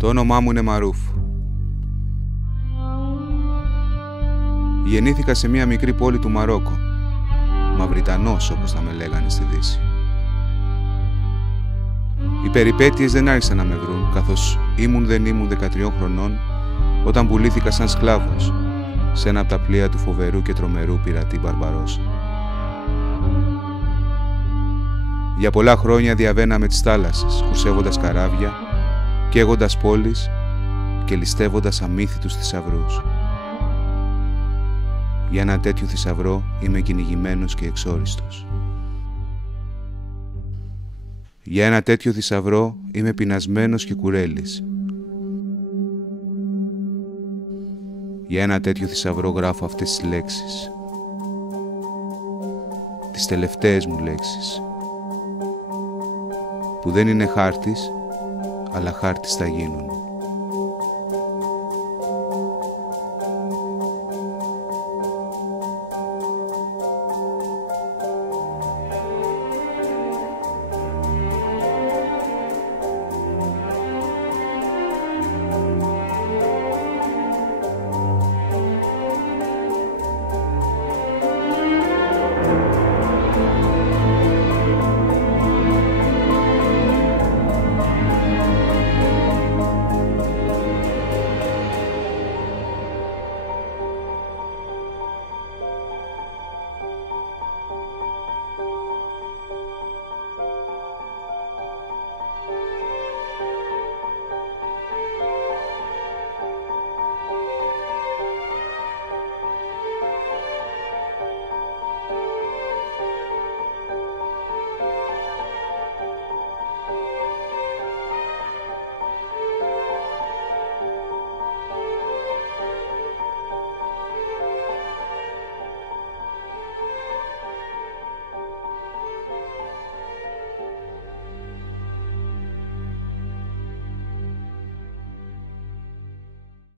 Το όνομά μου είναι Μαρούφ. Γεννήθηκα σε μια μικρή πόλη του Μαρόκο, Μαυριτανός όπως θα με λέγανε στη Δύση. Οι περιπέτειες δεν άρχισαν να με βρουν, καθώς δεν ήμουν 13 χρονών όταν πουλήθηκα σαν σκλάβος σε ένα από τα πλοία του φοβερού και τρομερού πειρατή Μπαρμπαρόσα. Για πολλά χρόνια διαβαίναμε τις θάλασσες, κουρσεύοντας καράβια, καίγοντας πόλεις και ληστεύοντας αμύθιτους θησαυρούς. Για ένα τέτοιο θησαυρό είμαι κυνηγημένος και εξόριστος. Για ένα τέτοιο θησαυρό είμαι πεινασμένος και κουρέλης. Για ένα τέτοιο θησαυρό γράφω αυτές τις λέξεις. Τις τελευταίες μου λέξεις. Που δεν είναι χάρτης, αλλά χάρτης θα γίνουν.